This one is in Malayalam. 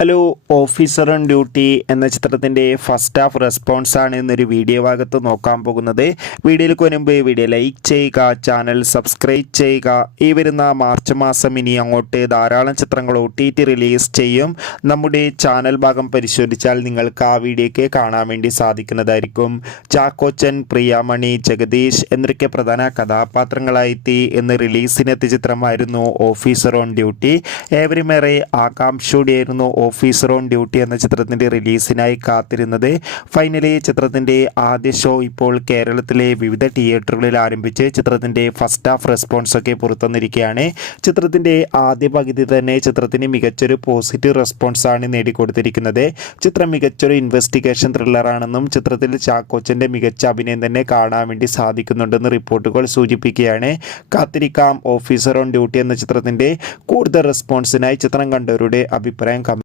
ഹലോ, ഓഫീസർ ഓൺ ഡ്യൂട്ടി എന്ന ചിത്രത്തിൻ്റെ ഫസ്റ്റ് ഹാഫ് റെസ്പോൺസാണ് ഇന്നൊരു വീഡിയോ ഭാഗത്ത് നോക്കാൻ പോകുന്നത്. വീഡിയോയിലേക്ക് വരുമ്പോൾ വീഡിയോ ലൈക്ക് ചെയ്യുക, ചാനൽ സബ്സ്ക്രൈബ് ചെയ്യുക. ഈ വരുന്ന മാർച്ച് മാസം ഇനി അങ്ങോട്ട് ധാരാളം ചിത്രങ്ങൾ OTT റിലീസ് ചെയ്യും. നമ്മുടെ ചാനൽ ഭാഗം പരിശോധിച്ചാൽ നിങ്ങൾക്ക് ആ വീഡിയോയ്ക്ക് കാണാൻ വേണ്ടി സാധിക്കുന്നതായിരിക്കും. ചാക്കോച്ചൻ, പ്രിയാമണി, ജഗദീഷ് എന്നൊക്കെ പ്രധാന കഥാപാത്രങ്ങളായെത്തി എന്ന് റിലീസിനെത്തിയ ചിത്രമായിരുന്നു ഓഫീസർ ഓൺ ഡ്യൂട്ടി. ഏവരുമേറെ ആകാംക്ഷയോടെയായിരുന്നു ഓഫീസർ ഓൺ ഡ്യൂട്ടി എന്ന ചിത്രത്തിൻ്റെ റിലീസിനായി കാത്തിരുന്നത്. ഫൈനലി ചിത്രത്തിൻ്റെ ആദ്യ ഷോ ഇപ്പോൾ കേരളത്തിലെ വിവിധ തിയേറ്ററുകളിൽ ആരംഭിച്ച് ചിത്രത്തിൻ്റെ ഫസ്റ്റ് ഹാഫ് റെസ്പോൺസൊക്കെ പുറത്തുവന്നിരിക്കുകയാണ്. ചിത്രത്തിൻ്റെ ആദ്യ പകുതി തന്നെ ചിത്രത്തിന് മികച്ചൊരു പോസിറ്റീവ് റെസ്പോൺസാണ് നേടിക്കൊടുത്തിരിക്കുന്നത്. ചിത്രം മികച്ചൊരു ഇൻവെസ്റ്റിഗേഷൻ ത്രില്ലറാണെന്നും ചിത്രത്തിൽ ചാക്കോച്ചൻ്റെ മികച്ച അഭിനയം തന്നെ കാണാൻ വേണ്ടി സാധിക്കുന്നുണ്ടെന്ന് റിപ്പോർട്ടുകൾ സൂചിപ്പിക്കുകയാണ്. കാത്തിരിക്കാം ഓഫീസർ ഓൺ ഡ്യൂട്ടി എന്ന ചിത്രത്തിൻ്റെ കൂടുതൽ റെസ്പോൺസിനായി. ചിത്രം കണ്ടവരുടെ അഭിപ്രായം